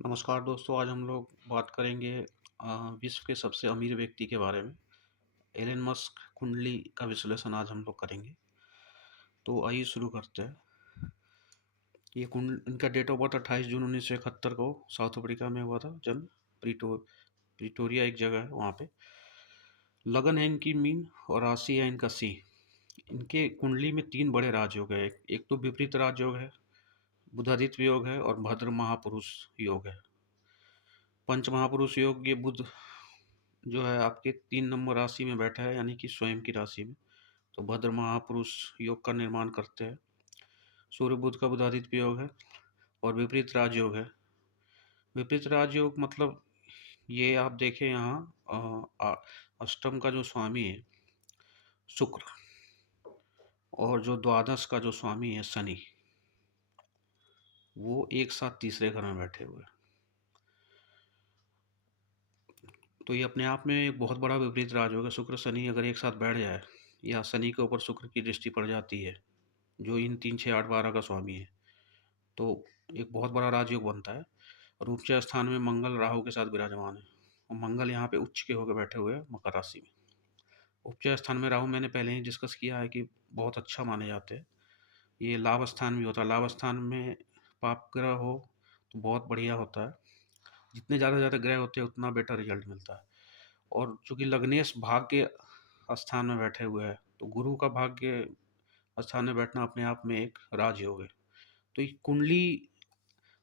नमस्कार दोस्तों, आज हम लोग बात करेंगे विश्व के सबसे अमीर व्यक्ति के बारे में। एलन मस्क कुंडली का विश्लेषण आज हम लोग करेंगे। तो आइए शुरू करते हैं। ये कुंड इनका डेट ऑफ बर्थ 28 जून 1971 को साउथ अफ्रीका में हुआ था जन्म। प्रिटोरिया एक जगह है वहाँ पे। लगन है इनकी मीन और राशि है इनका सी। इनके कुंडली में 3 बड़े राजयोग है। एक तो विपरीत राजयोग है, बुधादित्य योग है और भद्र महापुरुष योग है। पंच महापुरुष योग ये बुध जो है आपके 3 नंबर राशि में बैठा है, यानी कि स्वयं की राशि में। तो भद्र महापुरुष योग का निर्माण करते हैं। सूर्य बुध का बुधादित्य योग है और विपरीत राजयोग है। विपरीत राजयोग मतलब ये आप देखें यहाँ अष्टम का जो स्वामी है शुक्र, और जो द्वादश का जो स्वामी है शनि, वो एक साथ तीसरे घर में बैठे हुए हैं। तो ये अपने आप में एक बहुत बड़ा विपरीत राजयोग है। शुक्र शनि अगर एक साथ बैठ जाए, या शनि के ऊपर शुक्र की दृष्टि पड़ जाती है, जो इन 3, 6, 8, 12 का स्वामी है, तो एक बहुत बड़ा राजयोग बनता है। और उपचय स्थान में मंगल राहु के साथ विराजमान है, और मंगल यहाँ पे उच्च के होकर बैठे हुए हैं मकर राशि में। उपचय स्थान में राहु मैंने पहले ही डिस्कस किया है कि बहुत अच्छा माने जाते हैं। ये लाभ स्थान भी होता है। लाभ स्थान में पाप ग्रह हो तो बहुत बढ़िया होता है। जितने ज़्यादा ग्रह होते हैं उतना बेटर रिजल्ट मिलता है। और चूँकि लग्नेश भाग्य स्थान में बैठे हुए हैं, तो गुरु का भाग्य स्थान में बैठना अपने आप में एक राजयोग है। तो ये कुंडली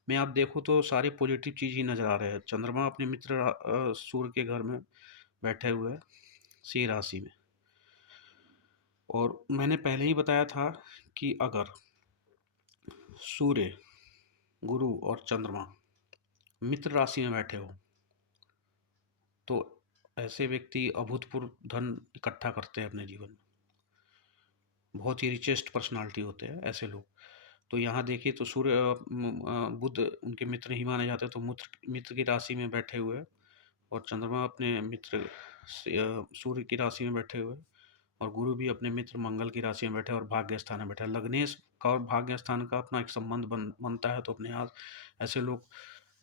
में आप देखो तो सारे पॉजिटिव चीज़ ही नज़र आ रहे हैं। चंद्रमा अपने मित्र सूर्य के घर में बैठे हुए हैं सिंह राशि में। और मैंने पहले ही बताया था कि अगर सूर्य, गुरु और चंद्रमा मित्र राशि में बैठे हो तो ऐसे व्यक्ति अभूतपूर्व धन इकट्ठा करते हैं अपने जीवन में। बहुत ही रिचेस्ट पर्सनालिटी होते हैं ऐसे लोग। तो यहाँ देखिए तो सूर्य बुध उनके मित्र नहीं माने जाते, तो मित्र की राशि में बैठे हुए हैं। और चंद्रमा अपने मित्र सूर्य की राशि में बैठे हुए, और गुरु भी अपने मित्र मंगल की राशि में बैठे और भाग्य स्थान में बैठे। लग्नेश का और भाग्य स्थान का अपना एक संबंध बनता है, तो अपने यहाँ ऐसे लोग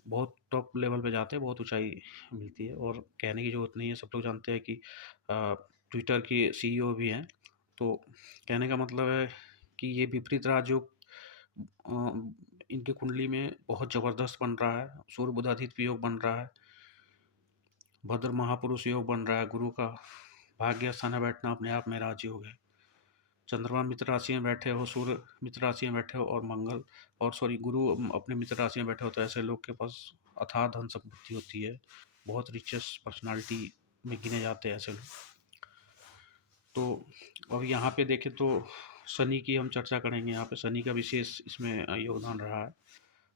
बहुत टॉप लेवल पे जाते हैं, बहुत ऊंचाई मिलती है। और कहने की जरूरत नहीं है, सब लोग जानते हैं कि ट्विटर की सीईओ भी हैं। तो कहने का मतलब है कि ये विपरीत राजयोग इनकी कुंडली में बहुत ज़बरदस्त बन रहा है। सूर्य बुधादित्य योग बन रहा है, भद्र महापुरुष योग बन रहा है, गुरु का भाग्य स्थान में बैठना अपने आप में राजयोग है। चंद्रमा मित्र राशि में बैठे हो, सूर्य मित्र राशि में बैठे हो, और मंगल और गुरु अपने मित्र राशि में बैठे हो, तो ऐसे लोग के पास अथाह धन संपत्ति होती है। बहुत रिचेस्ट पर्सनालिटी में गिने जाते हैं ऐसे लोग। तो अब यहाँ पे देखें तो शनि की हम चर्चा करेंगे। यहाँ पे शनि का विशेष इसमें योगदान रहा है।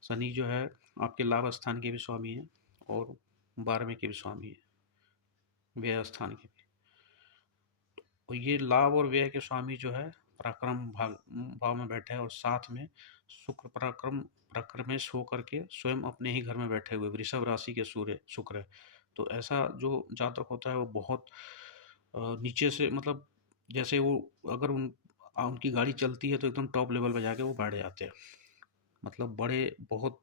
शनि जो है आपके लाभ स्थान के भी स्वामी है और 12वें के भी स्वामी है, व्यय स्थान के भी। और ये लाभ और व्यय के स्वामी जो है पराक्रम भाव में बैठे हैं, और साथ में शुक्र प्रक्रमेश होकर के स्वयं अपने ही घर में बैठे हुए वृषभ राशि के सूर्य शुक्र है। तो ऐसा जो जातक होता है वो बहुत नीचे से, मतलब जैसे वो अगर उनकी गाड़ी चलती है तो एकदम टॉप लेवल पे जाके वो बैठ जाते हैं। मतलब बड़े बहुत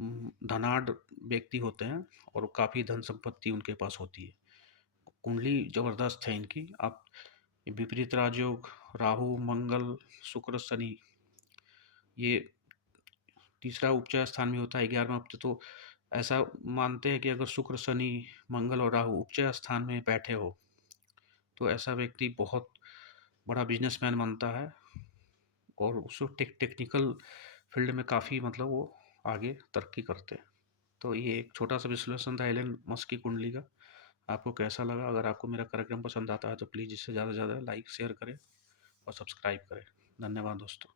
धनाढ़ व्यक्ति होते हैं, और काफ़ी धन संपत्ति उनके पास होती है। कुंडली ज़बरदस्त है इनकी। आप विपरीत राजयोग, राहु मंगल शुक्र शनि, ये तीसरा उपचय स्थान में होता है 11वां उपचय। तो ऐसा मानते हैं कि अगर शुक्र शनि मंगल और राहु उपचय स्थान में बैठे हो तो ऐसा व्यक्ति बहुत बड़ा बिजनेसमैन बनता है, और उसको टेक्निकल फील्ड में काफ़ी, मतलब वो आगे तरक्की करते हैं। तो ये एक छोटा सा विश्लेषण था एलन मस्क की कुंडली का। आपको कैसा लगा? अगर आपको मेरा कार्यक्रम पसंद आता है तो प्लीज़ इसे ज़्यादा से ज़्यादा लाइक शेयर करें और सब्सक्राइब करें। धन्यवाद दोस्तों।